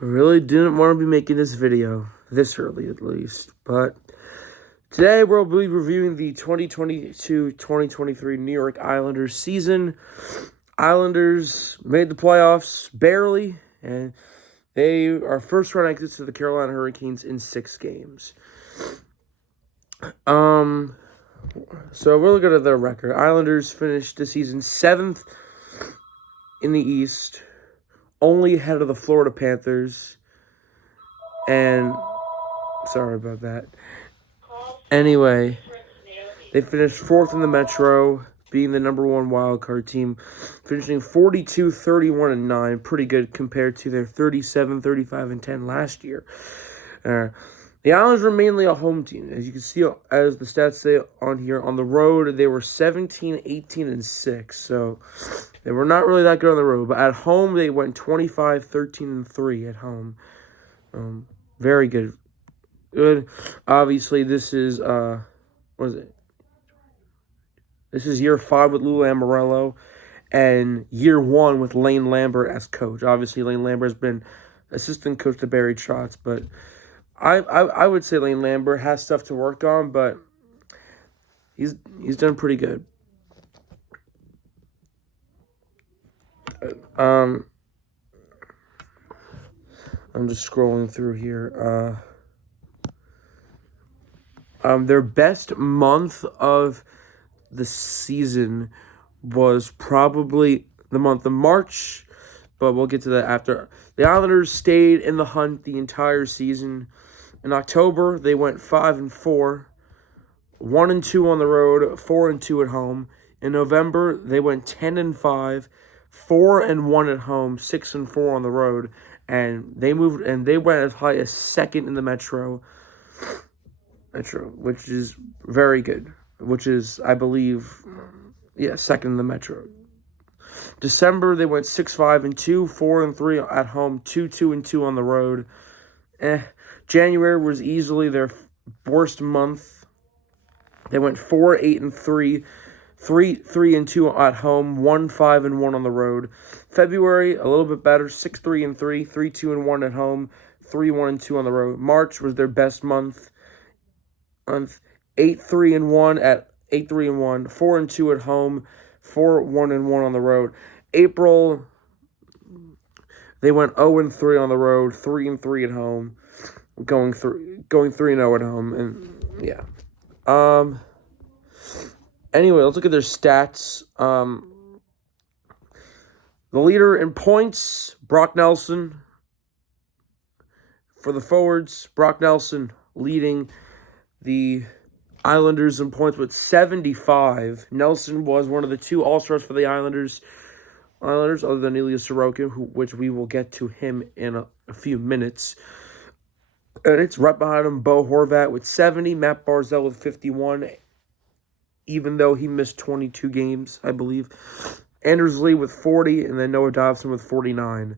Really didn't want to be making this video this early at least, but today we'll be reviewing the 2022-2023 New York Islanders season. Islanders made the playoffs barely, and they are first round exits to the Carolina Hurricanes in 6 games. So we're looking at their record. Islanders finished the season 7th in the East, only ahead of the Florida Panthers. And sorry about that. Anyway, they finished 4th in the Metro, being the number 1 wildcard team, finishing 42, 31, and 9. Pretty good compared to their 37, 35, and 10 last year. The Islanders were mainly a home team. As you can see, as the stats say on here, on the road, they were 17, 18, and 6. So they were not really that good on the road. But at home, they went 25, 13, and 3 at home. Very good. Obviously, this is, what is it? This is year 5 with Lou Lamoriello and year 1 with Lane Lambert as coach. Obviously, Lane Lambert has been assistant coach to Barry Trotz, but I would say Lane Lambert has stuff to work on, but he's done pretty good. I'm just scrolling through here. Their best month of the season was probably the month of March, but we'll get to that after. The Islanders stayed in the hunt the entire season. In October, they went 5-4, 1-2 on the road, 4-2 at home. In November, they went 10-5, 4-1 at home, 6-4 on the road, and they went as high as 2nd in the Metro, which is very good. Which is, I believe, 2nd in the Metro. December, they went 6-5-2, 4-3 at home, 2-2 on the road. January was easily their worst month. They went 4-8-3, 3-2 at home, 1-5-1 on the road. February, a little bit better, 6-3-3, 3-2-1 at home, 3-1-2 on the road. March was their best month. 8-3-1 at 8-3-1, 4-2 at home, 4-1-1 on the road. April, they went 0-3 on the road, 3-3 at home, going 3-0 at home, and yeah. Anyway, let's look at their stats. The leader in points, Brock Nelson. For the forwards, Brock Nelson leading the Islanders in points with 75. Nelson was one of the 2 All-Stars for the Islanders other than Ilya Sorokin, which we will get to him in a few minutes. And it's right behind him, Bo Horvat with 70, Matt Barzal with 51, even though he missed 22 games, I believe. Anders Lee with 40, and then Noah Dobson with 49.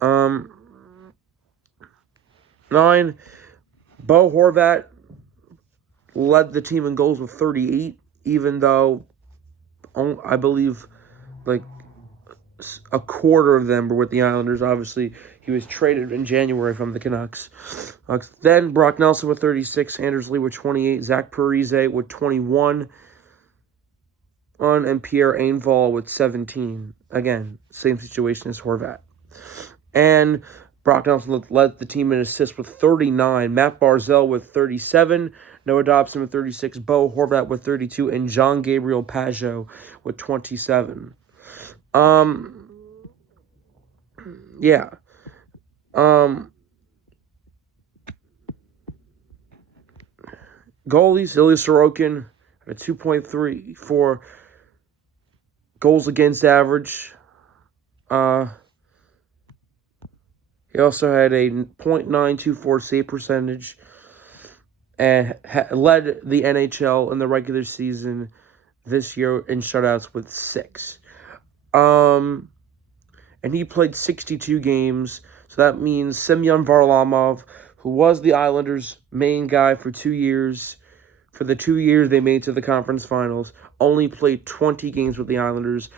9, Bo Horvat led the team in goals with 38, even though I believe like a quarter of them were with the Islanders. Obviously, he was traded in January from the Canucks. Then Brock Nelson with 36, Anders Lee with 28, Zach Parise with 21, and Pierre Engvall with 17. Again, same situation as Horvat. And Brock Nelson led the team in assists with 39, Matt Barzal with 37, Noah Dobson with 36, Bo Horvat with 32, and Jean-Gabriel Pageau with 27. Yeah. Goalies, Ilya Sorokin had a 2.3 for goals against average. He also had a .924 save percentage and led the NHL in the regular season this year in shutouts with 6. And he played 62 games, so that means Semyon Varlamov, who was the Islanders' main guy for 2 years, for the 2 years they made to the conference finals, only played 20 games with the Islanders,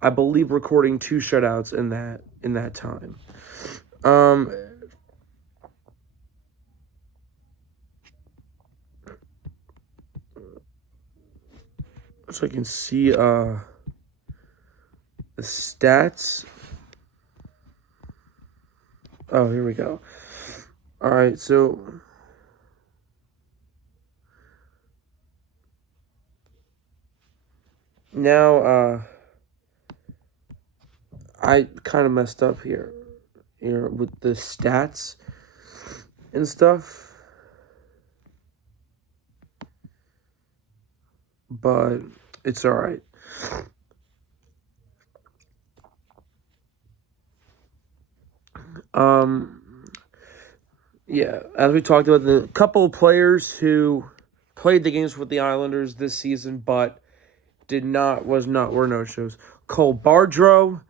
I believe recording 2 shutouts in that time. Um, so I can see the stats. Oh, here we go. All right, so now I kind of messed up here with the stats and stuff, but it's all right. Yeah, as we talked about, the couple of players who played the games with the Islanders this season, but were no shows. Cole Bardreau,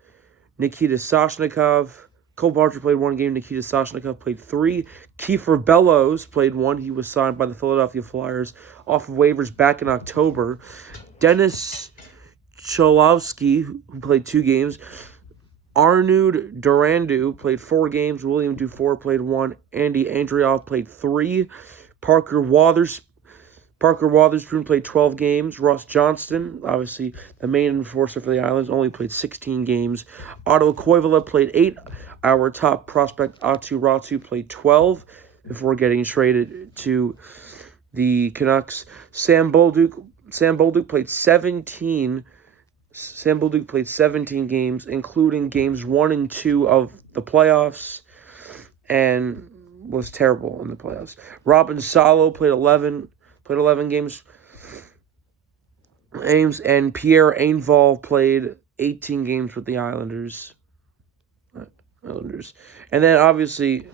Nikita Soshnikov. Cole Bardreau played one game. Nikita Soshnikov played three. Kiefer Bellows played one. He was signed by the Philadelphia Flyers off of waivers back in October. Dennis Cholowski, who played 2 games. Arnud Durandu played 4 games. William Dufour played 1. Andy Andreoff played 3. Parker Wotherspoon played 12 games. Ross Johnston, obviously the main enforcer for the Islanders, only played 16 games. Otto Koivula played 8. Our top prospect, Aatu Räty, played 12 before getting traded to the Canucks. Sam Bolduc played 17. Sam Bolduc played 17 games, including games 1 and 2 of the playoffs, and was terrible in the playoffs. Robin Salo played 11 games, and Pierre Engvall played 18 games with the Islanders. And then obviously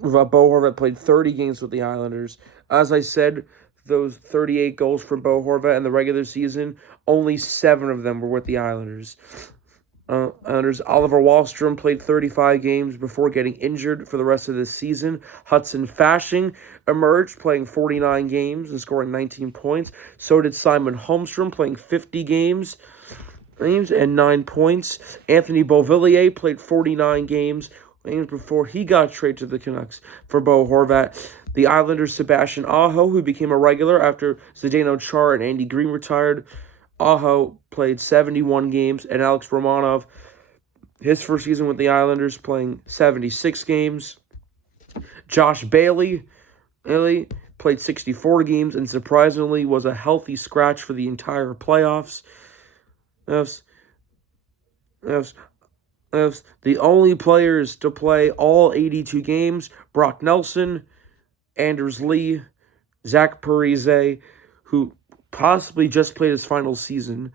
Bo Horvat played 30 games with the Islanders. As I said, those 38 goals from Bo Horvat in the regular season, only 7 of them were with the Islanders. Oliver Wahlstrom played 35 games before getting injured for the rest of the season. Hudson Fasching emerged, playing 49 games and scoring 19 points. So did Simon Holmstrom, playing 50 games and 9 points. Anthony Beauvillier played 49 games before he got traded to the Canucks for Bo Horvat. The Islanders' Sebastian Aho, who became a regular after Zdeno Chara and Andy Green retired. Aho played 71 games, and Alex Romanov, his first season with the Islanders, playing 76 games. Josh Bailey played 64 games and surprisingly was a healthy scratch for the entire playoffs. The only players to play all 82 games: Brock Nelson, Anders Lee, Zach Parise, who possibly just played his final season,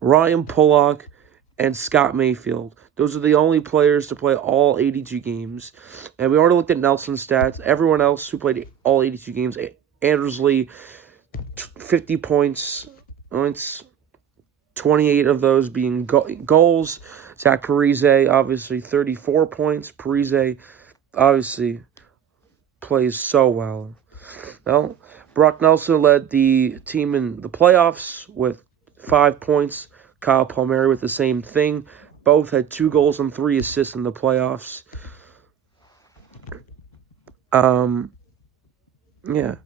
Ryan Pollock, and Scott Mayfield. Those are the only players to play all 82 games. And we already looked at Nelson's stats. Everyone else who played all 82 games, Anders Lee, 50 points, 28 of those being goals. Zach Parise, obviously 34 points. Parise obviously plays so well. Well, Brock Nelson led the team in the playoffs with 5 points. Kyle Palmieri with the same thing. Both had 2 goals and 3 assists in the playoffs. Yeah.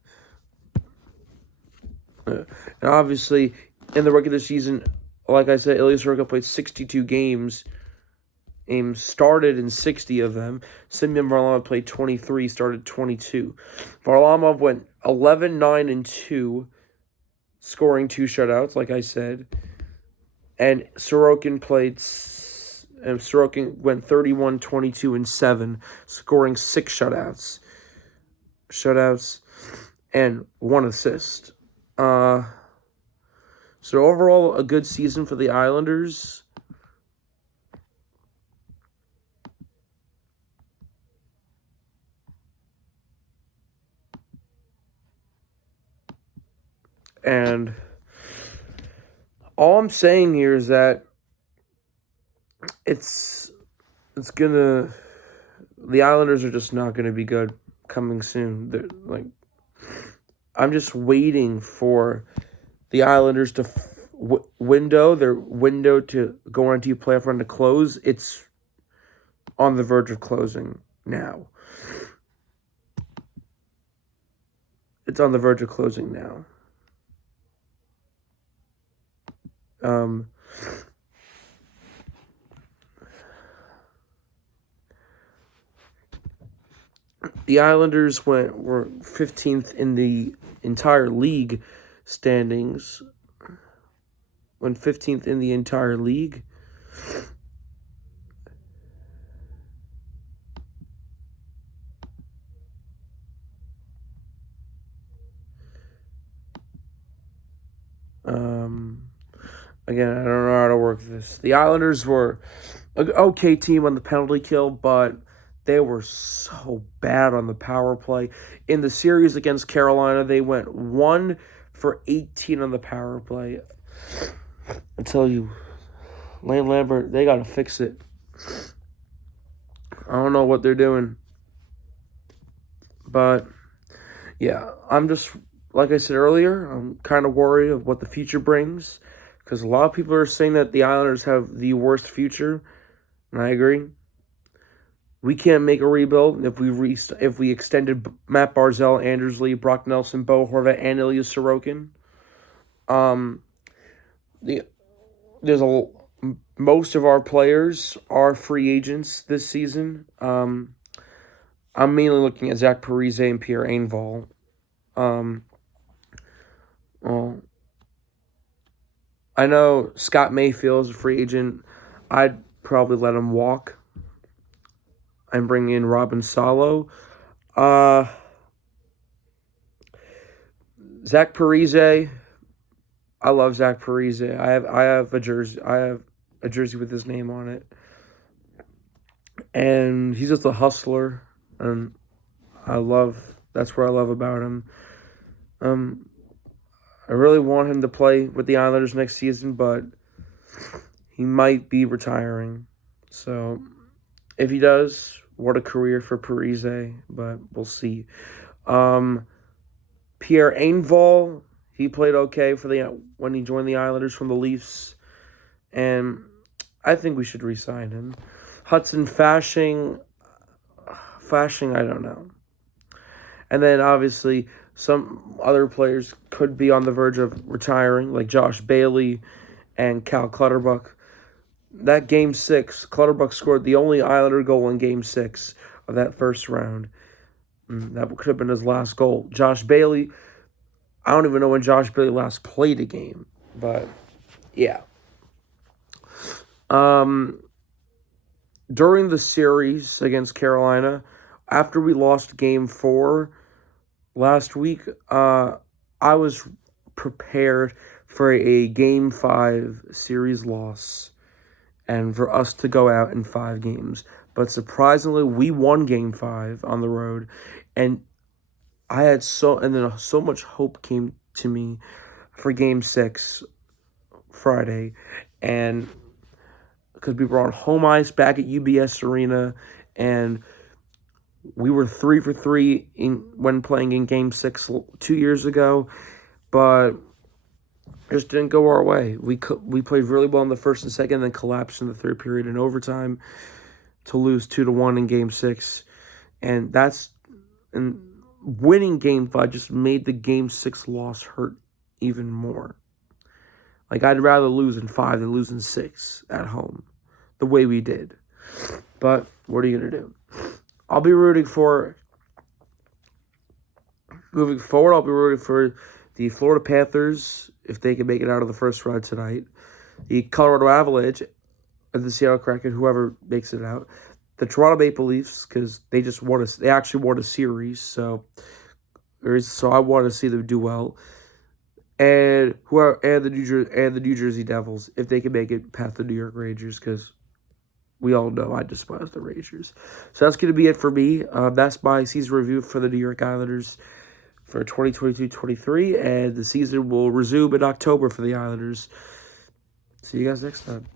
And obviously, in the regular season, like I said, Ilya Sorokin played 62 games. Started in 60 of them. Semyon Varlamov played 23, started 22. Varlamov went 11, 9, and 2, scoring 2 shutouts, like I said. And Sorokin went 31, 22, and 7, scoring 6 shutouts, and 1 assist. So overall, a good season for the Islanders. And all I'm saying here is that the Islanders are just not gonna be good coming soon. I'm just waiting for the Islanders to their window to go on to playoff run to close. It's on the verge of closing now. It's on the verge of closing now. The Islanders were 15th in the entire league standings. Went 15th in the entire league. Again, I don't know how to work this. The Islanders were an okay team on the penalty kill, but they were so bad on the power play. In the series against Carolina, they went 1 for 18 on the power play. I tell you, Lane Lambert, they got to fix it. I don't know what they're doing. But, yeah, I'm just, like I said earlier, I'm kind of worried of what the future brings. Because a lot of people are saying that the Islanders have the worst future. And I agree. We can't make a rebuild if we extended Matt Barzal, Anders Lee, Brock Nelson, Bo Horvat, and Ilya Sorokin. Most of our players are free agents this season. I'm mainly looking at Zach Parise and Pierre Engvall. Well, I know Scott Mayfield is a free agent. I'd probably let him walk and bring in Robin Salo. Zach Parise. I love Zach Parise. I have a jersey. I have a jersey with his name on it, and he's just a hustler, and that's what I love about him. I really want him to play with the Islanders next season, but he might be retiring. So if he does, what a career for Parise, but we'll see. Pierre Engvall, he played okay when he joined the Islanders from the Leafs, and I think we should re-sign him. Hudson Fasching, I don't know. And then obviously some other players could be on the verge of retiring, like Josh Bailey and Cal Clutterbuck. That Game 6, Clutterbuck scored the only Islander goal in Game 6 of that first round. That could have been his last goal. Josh Bailey, I don't even know when Josh Bailey last played a game, but yeah. During the series against Carolina, after we lost Game 4 last week, I was prepared for a Game 5 series loss and for us to go out in 5 games. But surprisingly, we won Game 5 on the road, and then so much hope came to me for Game 6 Friday, and because we were on home ice back at UBS Arena, and we were 3 for 3 when playing in Game 6 2 years ago, but just didn't go our way. We played really well in the first and second, then collapsed in the third period in overtime to lose 2-1 in Game 6, and winning Game 5 just made the Game 6 loss hurt even more. Like, I'd rather lose in 5 than lose in 6 at home, the way we did. But what are you going to do? I'll be rooting for, moving forward, I'll be rooting for the Florida Panthers, if they can make it out of the first round tonight, the Colorado Avalanche, and the Seattle Kraken, whoever makes it out, the Toronto Maple Leafs, because they actually won a series, so I want to see them do well, and the New Jersey Devils, if they can make it past the New York Rangers, because we all know I despise the Rangers. So that's going to be it for me. That's my season review for the New York Islanders for 2022-23, and the season will resume in October for the Islanders. See you guys next time.